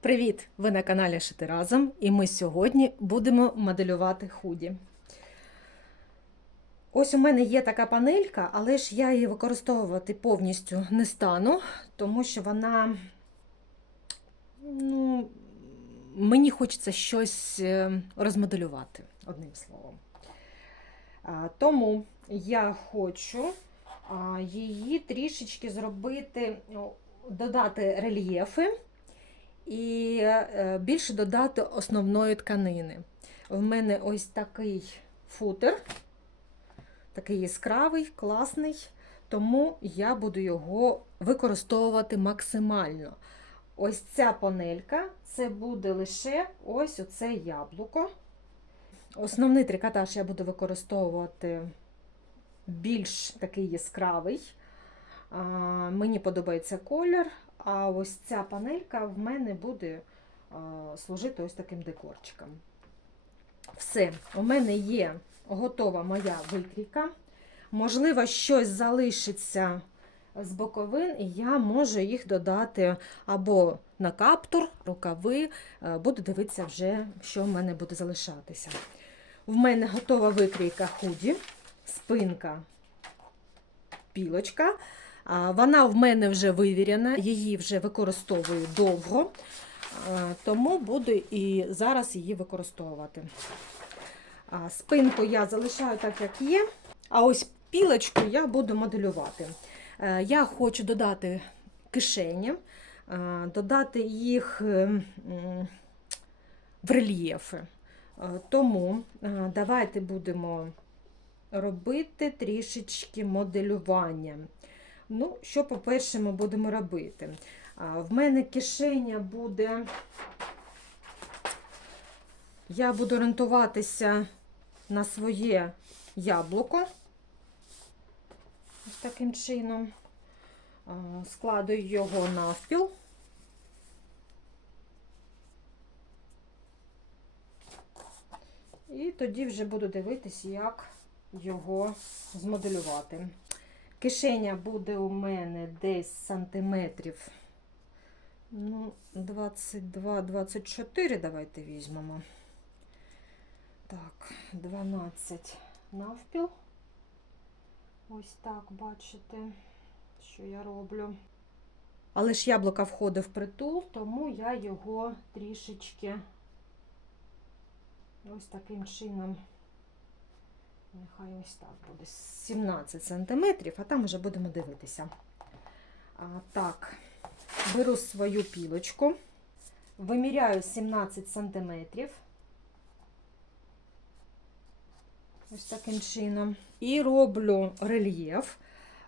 Привіт! Ви на каналі Шити разом, і ми сьогодні будемо моделювати худі. Ось у мене є така панелька, але ж я її використовувати повністю не стану, тому що вона, ну, мені хочеться щось е, розмоделювати, одним словом. Тому я хочу її трішечки зробити, ну, додати рельєфи і е, більше додати основної тканини. В мене ось такий футер, такий яскравий, класний, тому я буду його використовувати максимально. Ось ця панелька це буде лише ось оце яблуко. Основний трикотаж я буду використовувати більш такий яскравий. Мені подобається колір, а ось ця панелька в мене буде а, служити ось таким декорчиком. Все, у мене є готова моя викрійка. Можливо, щось залишиться з боковин, і я можу їх додати або на каптур, рукави. Е, Буду дивитися вже, що в мене буде залишатися. В мене готова викрійка худі, спинка, пілочка. Вона в мене вже вивірена, її вже використовую довго, тому буду і зараз її використовувати. Спинку я залишаю так, як є. А ось пілочку я буду моделювати. Е, Я хочу додати кишені, додати їх е, в рельєфи. Е, Тому давайте будемо робити трішечки моделювання. Ну, що, по-перше, ми будемо робити? В мене кишеня буде. Я буду орієнтуватися на своє яблуко. Ось таким чином. А, Складую його навпіл. І тоді вже буду дивитися, як його змоделювати. Кишеня буде у мене десь сантиметрів ну, 22-24, давайте візьмемо. Так, 12 навпіл. Ось так, бачите, що я роблю. Але ж яблука входить в притул, тому я його трішечки ось таким чином. Нехай ось так буде 17 см, а там вже будемо дивитися. А, так, беру свою пілочку, виміряю 17 см. Ось таким чином. І роблю рельєф.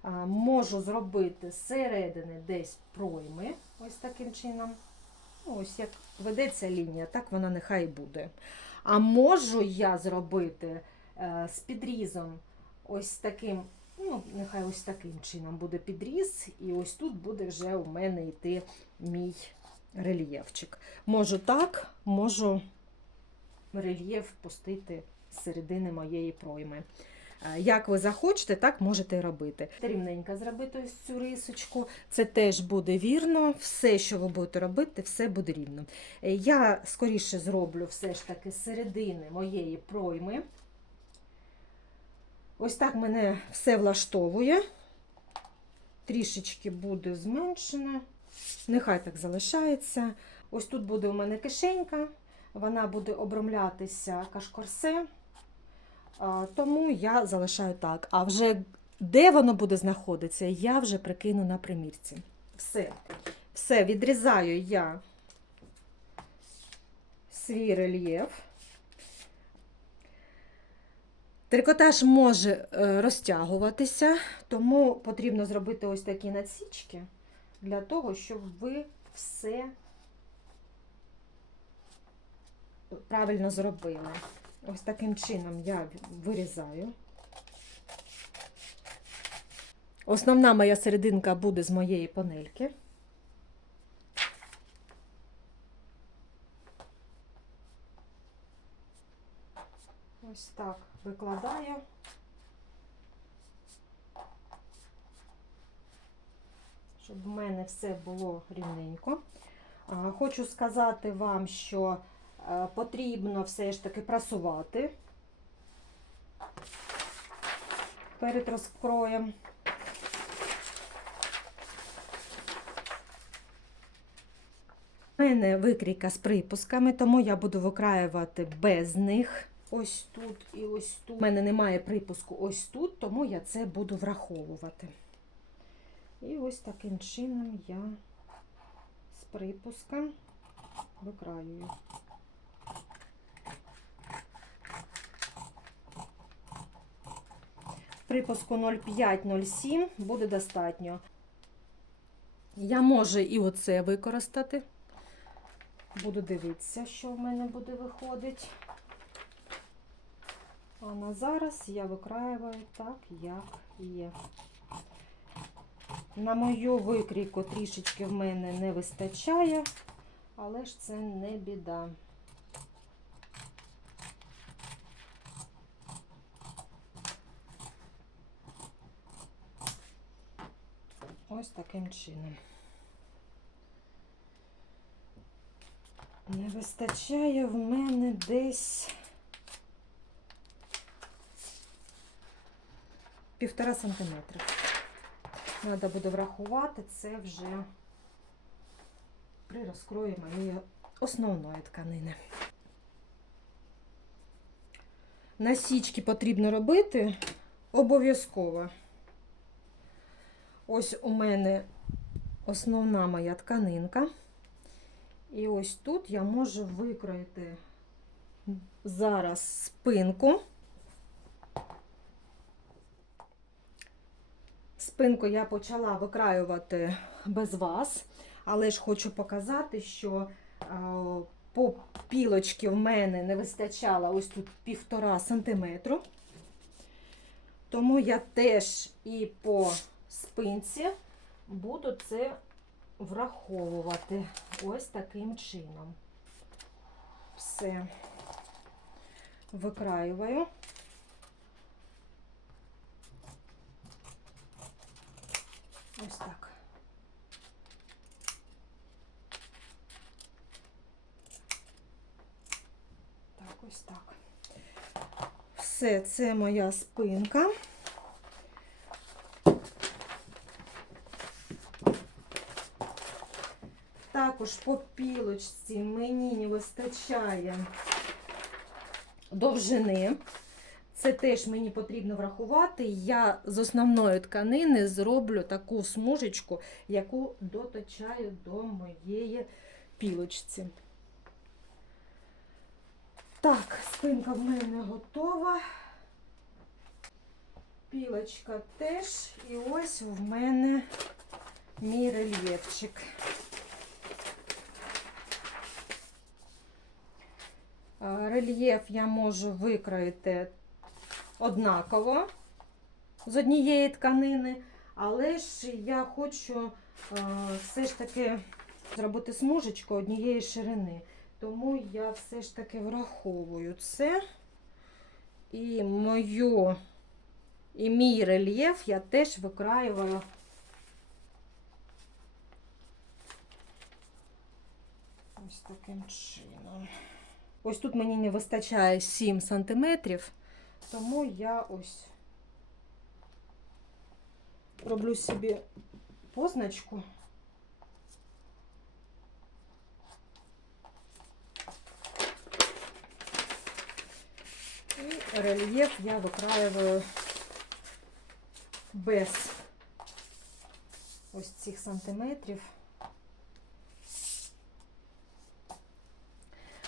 А, можу зробити зсередини десь пройми, ось таким чином. Ну, Ось як ведеться лінія, так вона нехай буде. А можу я зробити з підрізом ось таким, ну, нехай ось таким чином буде підріз, і ось тут буде вже у мене йти мій рельєфчик. Можу так, можу рельєф пустити з середини моєї пройми. Е, Як ви захочете, так можете робити. Рівненько зробити ось цю рисочку. Це теж буде вірно. Все, що ви будете робити, все буде рівно. Е, Я скоріше зроблю все ж таки з середини моєї пройми. Ось так мене все влаштовує. Трішечки буде зменшено. Нехай так залишається. Ось тут буде у мене кишенька, вона буде обромлятися кашкорсе. Тому я залишаю так. А вже де воно буде знаходитися, я вже прикину на примірці. Все. Все, відрізаю я свій рельєф. Трикотаж може е, розтягуватися, тому потрібно зробити ось такі надсічки для того, щоб ви все правильно зробили. Ось таким чином я вирізаю. Основна моя серединка буде з моєї панельки. Ось так викладаю. Щоб в мене все було рівненько. Хочу сказати вам, що е, потрібно все ж таки прасувати перед розкроєм. У мене викрійка з припусками, тому я буду викраювати без них. Ось тут і ось тут. У мене немає припуску ось тут, тому я це буду враховувати. І ось таким чином я з припуском викраюю. Припуску 0,5-0,7 буде достатньо. Я можу і оце використати. Буду дивитися, що в мене буде виходити. А на зараз я викраюваю так, як є. На мою викрійку трішечки в мене не вистачає, але ж це не біда. Ось таким чином. Не вистачає в мене десь півтора сантиметра. Треба буде врахувати це вже при розкрої моєї основної тканини. Насічки потрібно робити обов'язково. Ось у мене основна моя тканинка. І ось тут я можу викроїти зараз спинку. Спинку я почала викраювати без вас, але ж хочу показати, що е, по пілочці в мене не вистачало ось тут півтора сантиметру. Тому я теж і по спинці буду це враховувати ось таким чином. Все викраюваю. Ось так. Так, ось так. Все, це моя спинка. Також по пілочці мені не вистачає довжини. Це теж мені потрібно врахувати. Я з основної тканини зроблю таку смужечку, яку доточаю до моєї пілочці. Так, спинка в мене готова. Пілочка теж. І ось в мене мій рельєфчик. Рельєф я можу викроїти однаково з однієї тканини, але ж я хочу е, все ж таки зробити смужечку однієї ширини. Тому я все ж таки враховую це. І мою, і мій рельєф я теж викраюваю. Ось таким чином. Ось тут мені не вистачає 7 сантиметрів. Тому я ось роблю собі позначку. І рельєф я викраюваю без ось цих сантиметрів.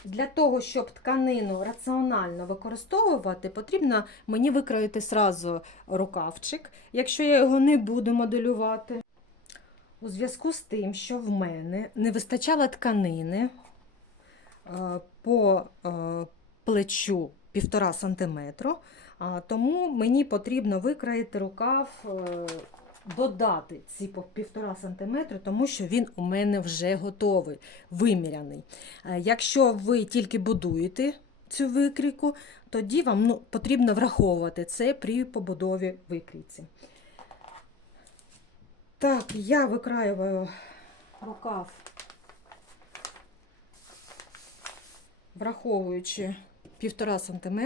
Для того, щоб тканину раціонально використовувати, потрібно мені викроїти сразу рукавчик, якщо я його не буду моделювати. У зв'язку з тим, що в мене не вистачало тканини е, по е, плечу 1,5 см, тому мені потрібно викроїти рукав, е, додати ці 1,5 см, тому що він у мене вже готовий, виміряний. Е, Якщо ви тільки будуєте цю викрійку, тоді вам ну, потрібно враховувати це при побудові викрійці. Так, я викраюваю рукав враховуючи 1,5 см.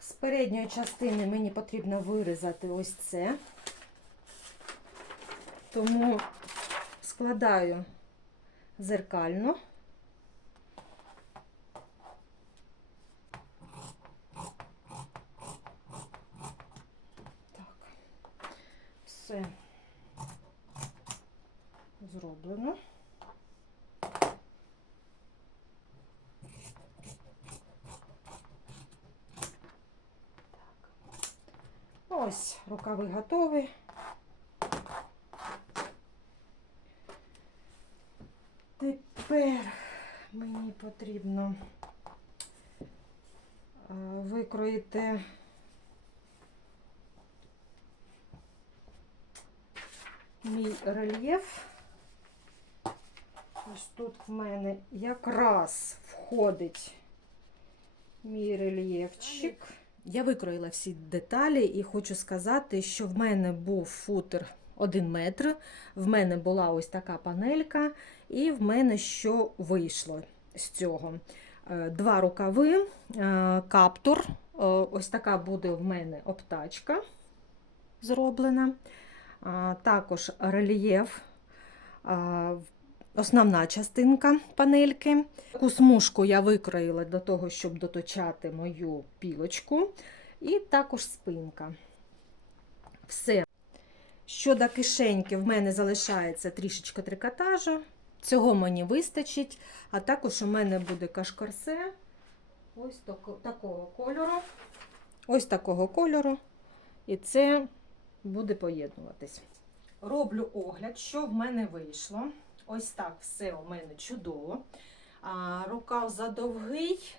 З передньої частини мені потрібно вирізати ось це. Тому складаю зеркально. Так, все зроблено. Ось рукави готові. Тепер мені потрібно е, викроїти мій рельєф. Ось тут в мене якраз входить мій рельєфчик. Я викроїла всі деталі і хочу сказати, що в мене був футер 1 метр, в мене була ось така панелька, і в мене що вийшло з цього. Е, Два рукави, е, каптур, е, ось така буде в мене обтачка зроблена. Також рельєф, основна частинка панельки. Таку смужку я викроїла для того, щоб доточати мою пілочку. І також спинка. Все. Щодо кишеньки, в мене залишається трішечки трикотажу. Цього мені вистачить. А також у мене буде кашкарсе. Ось тако- такого кольору. Ось такого кольору. І це буде поєднуватись. Роблю огляд, що в мене вийшло. Ось так все у мене чудово. А, рукав задовгий,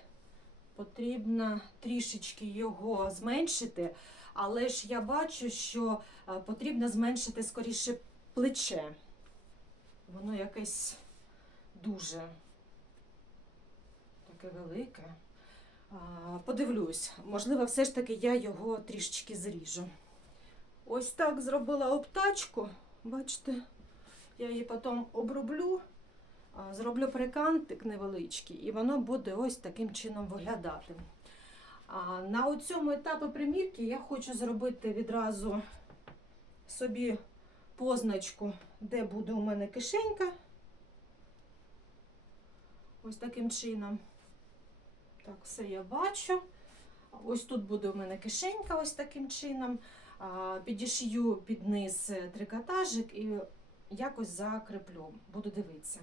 потрібно трішечки його зменшити, але ж я бачу, що потрібно зменшити скоріше плече. Воно якесь дуже таке велике. Подивлюсь, можливо, все ж таки я його трішечки зріжу. Ось так зробила обтачку. Бачите, я її потім оброблю, зроблю прикантик невеличкий, і воно буде ось таким чином виглядати. На цьому етапі примірки я хочу зробити відразу собі позначку, де буде у мене кишенька. Ось таким чином. Так, все я бачу. Ось тут буде у мене кишенька, ось таким чином. Підішью під низ трикотажик і якось закріплю, буду дивитися.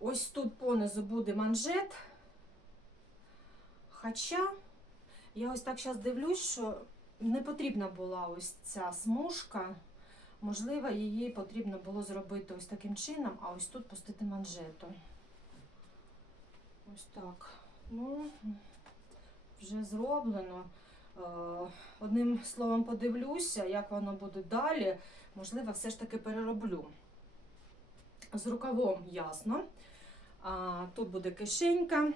Ось тут понизу буде манжет. Хоча я ось так зараз дивлюсь, що не потрібна була ось ця смужка. Можливо, її потрібно було зробити ось таким чином, а ось тут пустити манжету. Ось так. Ну, вже зроблено. Е, Одним словом, подивлюся, як воно буде далі. Можливо, все ж таки перероблю. З рукавом ясно. Тут буде кишенька.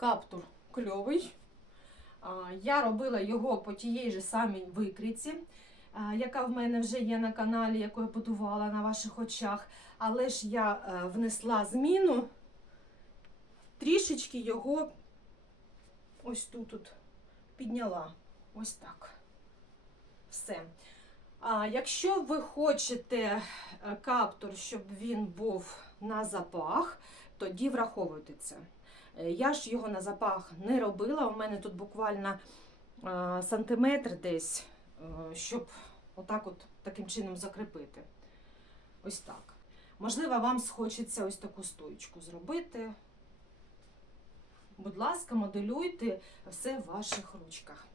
Каптур кльовий. Я робила його по тієї ж самій викрійці, яка в мене вже є на каналі, яку я будувала на ваших очах. Але ж я е, внесла зміну, трішечки його ось тут от підняла. Ось так. Все. А якщо ви хочете е, каптур, щоб він був на запах, тоді враховуйте це. Е, Я ж його на запах не робила. У мене тут буквально е, сантиметр десь, е, щоб отак от таким чином закріпити. Ось так. Можливо, вам схочеться ось таку стоючку зробити. Будь ласка, моделюйте все в ваших ручках.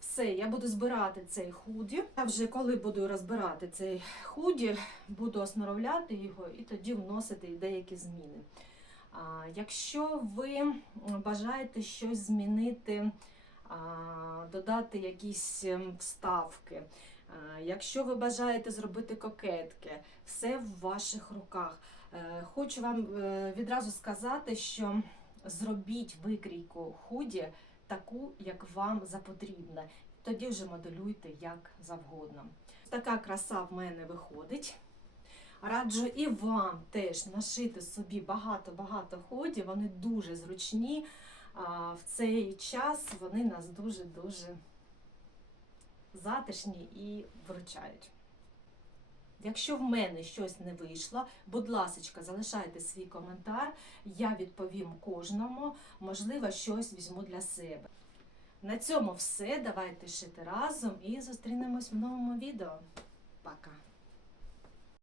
Все, я буду збирати цей худі. Я вже коли буду розбирати цей худі, буду осноровляти його і тоді вносити деякі зміни. Якщо ви бажаєте щось змінити, додати якісь ем, вставки, якщо ви бажаєте зробити кокетки, все в ваших руках. Е, Хочу вам е, відразу сказати, що зробіть викрійку худі таку, як вам запотрібно. Тоді вже моделюйте як завгодно. Така краса в мене виходить. Раджу і вам теж нашити собі багато-багато ходів. Вони дуже зручні. А в цей час вони нас дуже-дуже затишні і вручають. Якщо в мене щось не вийшло, будь ласка, залишайте свій коментар, я відповім кожному, можливо, щось візьму для себе. На цьому все. Давайте шити разом і зустрінемось в новому відео. Пока!